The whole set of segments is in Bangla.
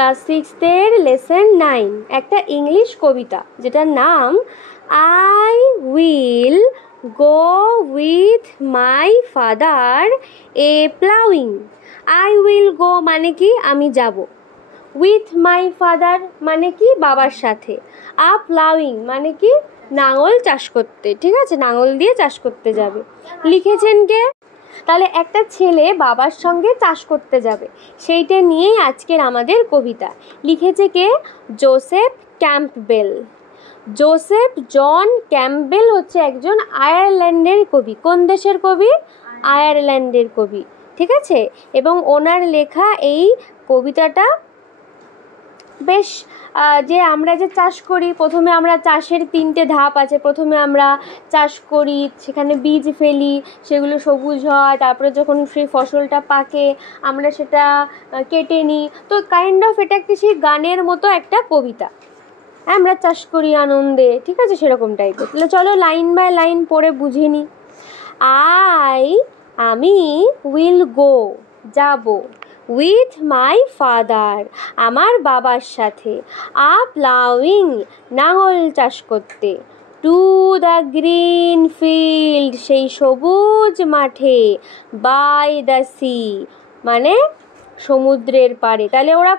ক্লাস 6-এর লেসন 9 একটা ইংলিশ কবিতা যেটার নাম I will go with my father A ploughing. I will গো মানে কি আমি যাব, উইথ মাই ফাদার মানে কি বাবার সাথে, আ প্লাউইং মানে কি নাঙল চাষ করতে, ঠিক আছে, নাঙল দিয়ে চাষ করতে যাবে। লিখেছেন কে? তাহলে একটা ছেলে বাবার সঙ্গে চাষ করতে যাবে, সেইটা নিয়েই আজকের আমাদের কবিতা। লিখেছে কে? Joseph Campbell. Joseph John Campbell হচ্ছে একজন আয়ারল্যান্ডের কবি। কোন দেশের কবি? আয়ারল্যান্ডের কবি, ঠিক আছে। এবং ওনার লেখা এই কবিতাটা বেশ যে আমরা যে চাষ করি, প্রথমে আমরা চাষের 3টে ধাপ আছে। প্রথমে আমরা চাষ করি, সেখানে বীজ ফেলি, সেগুলো সবুজ হয়, তারপরে যখন সেই ফসলটা পাকে আমরা সেটা কেটে নিই। তো কাইন্ড অফ এটা একটা সেই গানের মতো একটা কবিতা, আমরা চাষ করি আনন্দে, ঠিক আছে, সেরকম টাইপের। তাহলে চলো লাইন বাই লাইন পড়ে বুঝে নিই। আমি উইল গো যাব, উইথ মাই ফাদার আমার বাবার সাথে, আ প্লাউইং নাঙল চাষ করতে, টু দ্য গ্রিন ফিল্ড সেই সবুজ মাঠে, বাই দ্য সি মানে সমুদ্রের পাড়ে। তাহলে ওরা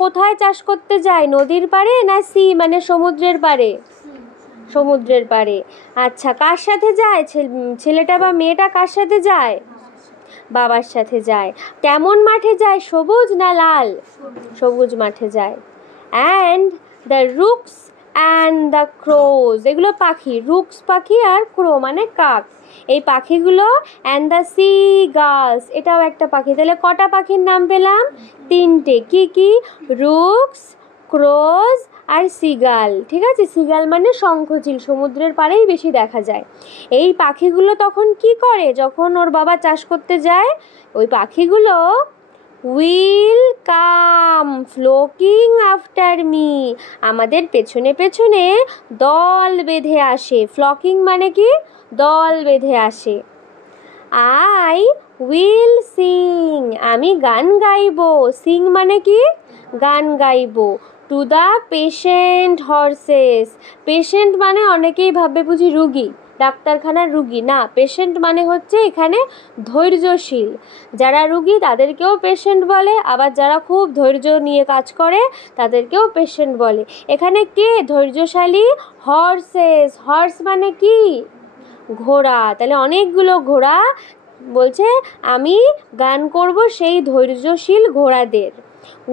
কোথায় চাষ করতে যায়? নদীর পাড়ে না সি মানে সমুদ্রের পাড়ে? সমুদ্রের পাড়ে। আচ্ছা, কার সাথে যায় ছেলেটা বা মেয়েটা? কার সাথে যায়? বাবার সাথে যায়। কেমন মাঠে যায়? সবুজ না লাল? সবুজ মাঠে যায়। And the rooks and the crows, এগুলো পাখি, রুকস পাখি আর ক্রো মানে কাক, এই পাখিগুলো, অ্যান্ড দ্য সি গার্লস এটাও একটা পাখি। তাহলে কটা পাখির নাম পেলাম? 3টে। কি কি? রুকস, ক্রোজ আর সিগাল, ঠিক আছে। সিগাল মানে শঙ্খচিল, সমুদ্রের পাড়েই বেশি দেখা যায়। এই পাখিগুলো তখন কি করে যখন ওর বাবা চাষ করতে যায়? ওই পাখিগুলো will come flocking after me আমাদের পেছনে পেছনে দল বেঁধে আসে। ফ্লকিং মানে কি? দল বেঁধে আসে। আই উইল সিং আমি গান গাইবো। সিং মানে কি? গান গাইবো। To the patient horses, patient মানে অনেকেই ভাববে বুঝি রুগী, ডাক্তারখানার রুগী না। পেশেন্ট মানে হচ্ছে এখানে ধৈর্যশীল। যারা রুগী তাদেরকেও পেশেন্ট বলে, আবার যারা খুব ধৈর্য নিয়ে কাজ করে তাদেরকেও পেশেন্ট বলে। এখানে কে ধৈর্যশালী? হর্সেস, হর্স মানে কি? ঘোড়া। তাহলে অনেকগুলো ঘোড়া বলছে আমি গান করব সেই ধৈর্যশীল ঘোড়াদের।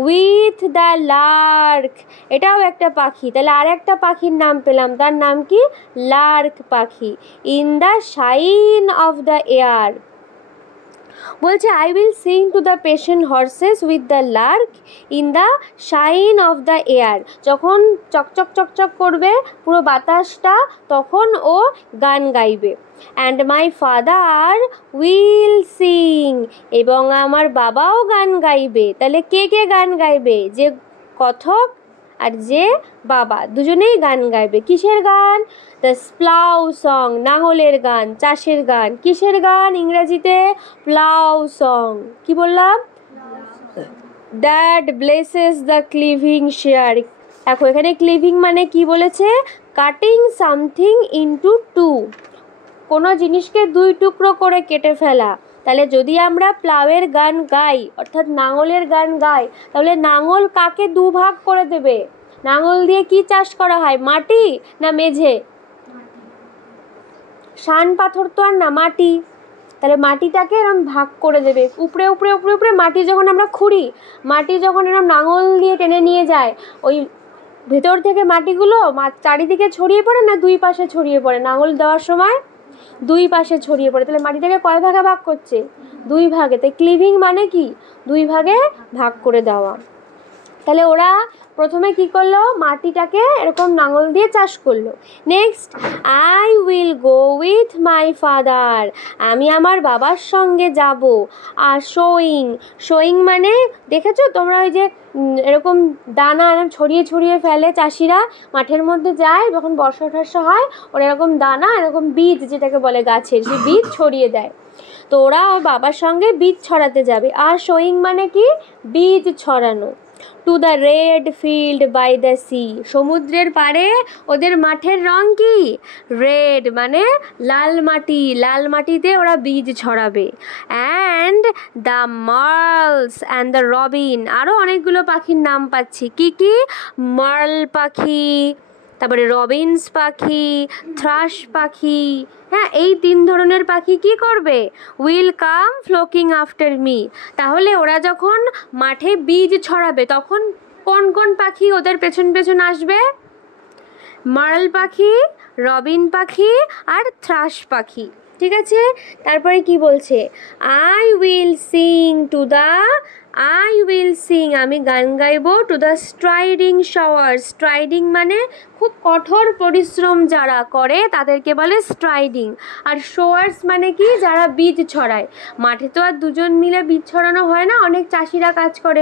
উইথ দ্য লার্ক এটাও একটা পাখি। তাহলে আর একটা পাখির নাম পেলাম, তার নাম কি? লার্ক পাখি। In the shine of the air বলছে I will sing to the patient horses with the lark in the shine of the air, যখন চকচক চকচক করবে পুরো বাতাসটা তখন ও গান গাইবে। And my father will Singh এবং আমার বাবাও গান গাইবে। তাহলে কে কে গান গাইবে? যে কথক আর যে বাবা দুজনেই গান গাইবে। কিসের গান? দ্য প্লাউ সং নাঙলের গান, চাষের গান। কিসের গান? ইংরেজিতে প্লাউ সং। কি বললাম? That blesses the cleaving share. দেখো এখানে ক্লিভিং মানে কি বলেছে? কাটিং সামথিং ইনটু টু, কোনো জিনিসকে 2 টুকরো করে কেটে ফেলা। তাহলে যদি আমরা প্লাউয়ের গান গাই অর্থাৎ নাঙলের গান গাই, তাহলে নাঙল কাকে 2 ভাগ করে দেবে? নাঙল দিয়ে কি চাষ করা হয়? মাটি না মেঝে? শান পাথর তো আর না, মাটি। তাহলে মাটিটাকে এরকম ভাগ করে দেবে, উপরে উপরে উপরে উপরে মাটি যখন আমরা খুঁড়ি, মাটি যখন এরকম নাঙল দিয়ে টেনে নিয়ে যায়, ওই ভেতর থেকে মাটিগুলো চারিদিকে ছড়িয়ে পড়ে না 2 পাশে ছড়িয়ে পড়ে? নাঙল দেওয়ার সময় 2 পাশে ছড়িয়ে পড়ে। তাহলে মাটিটাকে কয় ভাগে ভাগ করছে? 2 ভাগে। তাই ক্লিভিং মানে কি? 2 ভাগে ভাগ করে দেওয়া। তাহলে ওরা প্রথমে কি করলো? মাটিটাকে এরকম নাঙল দিয়ে চাষ করলো। Next, I will go with my father আমি আমার বাবার সঙ্গে যাব। আর শোয়িং, শোয়িং মানে দেখেছো তোমরা ওই যে এরকম দানা ছড়িয়ে ছড়িয়ে ফেলে চাষিরা, মাঠের মধ্যে যায় যখন বর্ষা টর্ষা হয়, ওরা এরকম দানা এরকম বীজ যেটাকে বলে গাছের, সেই বীজ ছড়িয়ে দেয়। তো ওরা ওর বাবার সঙ্গে বীজ ছড়াতে যাবে। আর শোয়িং মানে কি? বীজ ছড়ানো। To the red field by the sea, সমুদ্রের পাড়ে ওদের মাঠের রং কি? রেড, মানে লাল মাটি, লাল মাটিতে ওরা বীজ ছড়াবে। And the merles and the robin, আরও অনেকগুলো পাখির নাম পাচ্ছি। কি কি? মার্ল পাখি, তারপরে রবিনস পাখি, থ্রাশ পাখি। হ্যাঁ, এই 3 ধরনের পাখি কি করবে? Will come flocking after me. তাহলে ওরা যখন মাঠে বীজ ছড়াবে তখন কোন কোন পাখি ওদের পেছন পেছন আসবে? মার্ল পাখি, রবিন পাখি আর থ্রাশ পাখি। ঠিক আছে, তারপরে কি বলছে? I will sing to the, I will Singh, আমি গান গাইবো, টু দ্য স্ট্রাইডিং শাওয়ার্স। স্ট্রাইডিং মানে খুব কঠোর পরিশ্রম যারা করে তাদেরকে বলে স্ট্রাইডিং। আর শোয়ার্স মানে কি? যারা বীজ ছড়ায়। মাঠে তো আর দুজন মিলে বীজ ছড়ানো হয় না, অনেক চাষিরা কাজ করে।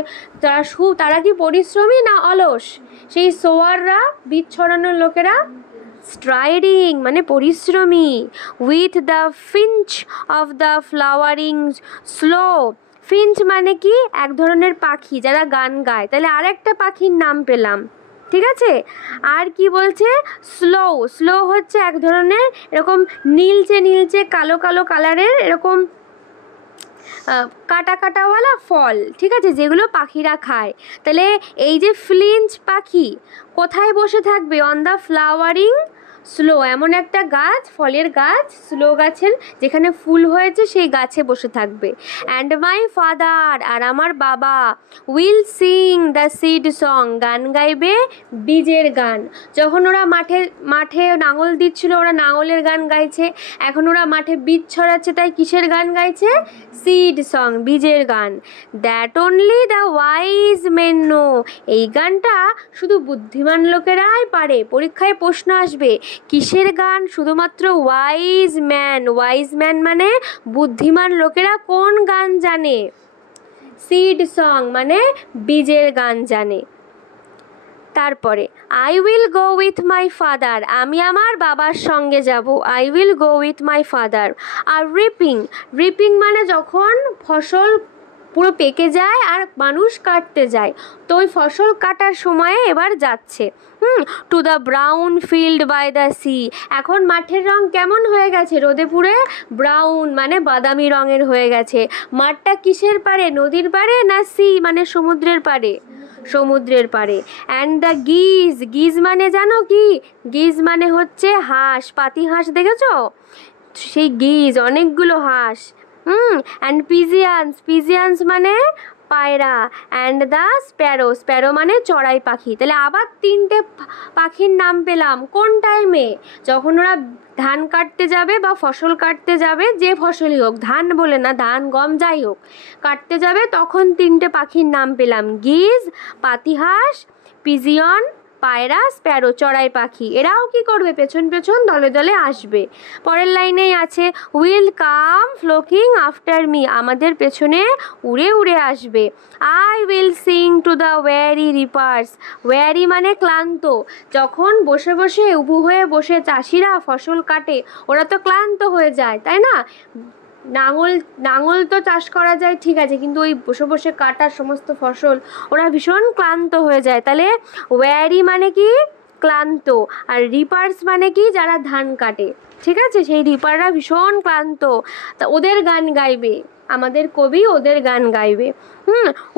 তারা কি পরিশ্রমী না অলস? সেই সোয়াররা, বীজ ছড়ানোর লোকেরা, স্ট্রাইডিং মানে পরিশ্রমী। With the Finch of the flowering slow. Finch মানে কি? এক ধরনের পাখি যারা গান গায়। তাহলে আরেকটা পাখির নাম পেলাম। ঠিক আছে, আর কি বলছে? স্লো, স্লো হচ্ছে এক ধরনের এরকম নীলচে নীলচে কালো কালো কালারের এরকম কাটা কাটাওয়ালা ফল। ঠিক আছে, যেগুলো পাখিরা খায়। তাহলে এই যে ফ্লিঞ্চ পাখি কোথায় বসে থাকবে? অন দ্য ফ্লাওয়ারিং স্লো, এমন একটা গাছ, ফলের গাছ, স্লো গাছের যেখানে ফুল হয়েছে সেই গাছে বসে থাকবে। অ্যান্ড মাই ফাদার, আর আমার বাবা, will sing the seed song, গান গাইবে বীজের গান। যখন ওরা মাঠে মাঠে নাঙল দিচ্ছিল ওরা নাঙলের গান গাইছে, এখন ওরা মাঠে বীজ ছড়াচ্ছে তাই কিসের গান গাইছে? সিড সং, বীজের গান। That only the wise men know, এই গানটা শুধু বুদ্ধিমান লোকেরাই পারে। পরীক্ষায় প্রশ্ন আসবে কিসের গান? শুধুমাত্র ওয়াইজ ম্যান। ওয়াইজ ম্যান মানে বুদ্ধিমান লোকেরা কোন গান জানে? সিড সং মানে বীজের গান জানে। তারপরে I will go with my father, আমি আমার বাবার সঙ্গে যাব। I will go with my father. আর রিপিং, রিপিং মানে যখন ফসল পুরো পেকে যায় আর মানুষ কাটতে যায়, তো ওই ফসল কাটার সময়ে এবার যাচ্ছে। To the brown field by the sea, এখন মাঠের রং কেমন হয়ে গেছে? রোদে পুড়ে ব্রাউন মানে বাদামি রঙের হয়ে গেছে। মাঠটা কিসের পাড়ে? নদীর পাড়ে না সি মানে সমুদ্রের পাড়ে? সমুদ্রের পাড়ে। অ্যান্ড দ্য গিজ, গিজ মানে জানো কি? গিজ মানে হচ্ছে হাঁস, পাতি হাঁস দেখেছো? সেই গিজ, অনেকগুলো হাঁস। অ্যান্ড পিজিয়ান্স, পিজিয়ান্স মানে পায়রা। অ্যান্ড দ্য স্প্যারো, স্প্যারো মানে চড়াই পাখি। তাহলে আবার 3টে পাখির নাম পেলাম। কোন টাইমে? যখন ওরা ধান কাটতে যাবে বা ফসল কাটতে যাবে, যে ফসলই হোক, ধান বলে না, ধান গম যাই হোক, কাটতে যাবে তখন 3টে পাখির নাম পেলাম। গিজ, পাতিহাঁস, পিজিয়ন, পায়রা, স্প্যারো, চড়াই পাখি। এরাও কি করবে? পেছন পেছন দলে দলে আসবে। পরের লাইনেই আছে will come flocking after me, আমাদের পেছনে উড়ে উড়ে আসবে। I will sing to the weary reapers, weary মানে ক্লান্ত। যখন বসে বসে উবু হয়ে বসে চাষিরা ফসল কাটে, ওরা তো ক্লান্ত হয়ে যায়, তাই না? নাঙল তো চাষ করা যায় ঠিক আছে, কিন্তু ওই বসে বসে কাটা সমস্ত ফসল ওরা ভীষণ ক্লান্ত হয়ে যায়। তাহলে ওয়ারি মানে কি? ক্লান্ত। আর রিপার্স মানে কি? যারা ধান কাটে। ঠিক আছে, সেই রিপাররা ভীষণ ক্লান্ত, তা ওদের গান গাইবে, আমাদের কবি ওদের গান গাইবে।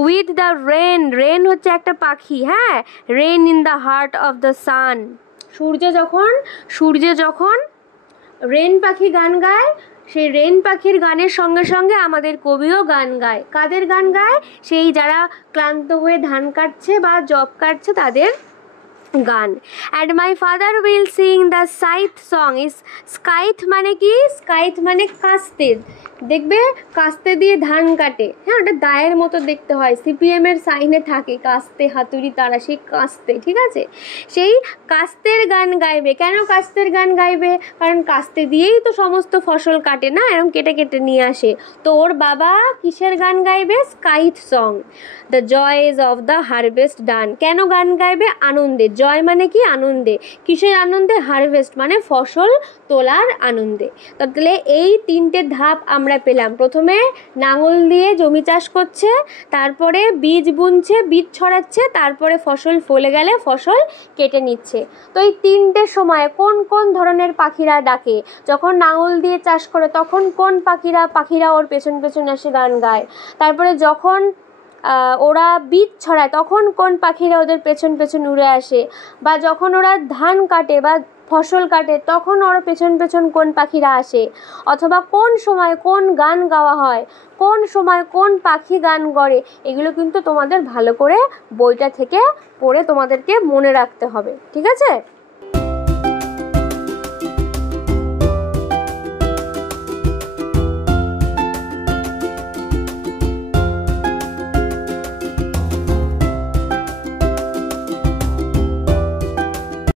উইথ দ্য রেন, রেন হচ্ছে একটা পাখি। হ্যাঁ, wren in the heart of the sun, সূর্য যখন রেন পাখি গান গায়, সেই রেন পাখির গানের সঙ্গে সঙ্গে আমাদের কবিও গান গায়। কাদের গান গায়? সেই যারা ক্লান্ত হয়ে ধান কাটছে বা জব কাটছে তাদের গান। And my father will sing the scythe song. ইস স্কাইথ মানে কি? স্কাইথ মানে কাস্তে, দেখবে কাস্তে দিয়ে ধান কাটে। হ্যাঁ, ওটা দায়ের মতো দেখতে হয়, সিপিএমের সাইনে থাকে কাস্তে, হাতুড়ি তারা, সেই কাস্তে। ঠিক আছে, সেই কাস্তের গান গাইবে। কেন কাস্তের গান গাইবে? কারণ কাস্তে দিয়েই তো সমস্ত ফসল কাটে না, এরকম কেটে কেটে নিয়ে আসে। তো ওর বাবা কিসের গান গাইবে? Scythe song. The joys of the harvest done. কেন গান গাইবে? আনন্দে, জয় মানে কি? আনন্দে। কিসের আনন্দে? হারভেস্ট মানে ফসল তোলার আনন্দে। তাহলে এই 3টে ধাপ আমরা পেলাম। প্রথমে লাঙল দিয়ে জমি চাষ করছে, তারপরে বীজ বুনছে, বীজ ছড়াচ্ছে, তারপরে ফসল ফলে গেলে ফসল কেটে নিচ্ছে। তো এই 3টে সময়ে কোন কোন ধরনের পাখিরা ডাকে? যখন লাঙল দিয়ে চাষ করে তখন কোন পাখিরা ওর পেছন পেছন এসে গান গায়। তারপরে যখন ওরা বীজ ছড়ায় তখন কোন পাখিরা ওদের পেছন পেছন উড়ে আসে। বা যখন ওরা ধান কাটে বা ফসল কাটে তখন ওর পেছন পেছন কোন পাখিরা আসে। অথবা কোন সময় কোন গান গাওয়া হয়, কোন সময় কোন পাখি গান করে, এগুলো কিন্তু তোমাদের ভালো করে বইটা থেকে পড়ে তোমাদেরকে মনে রাখতে হবে। ঠিক আছে?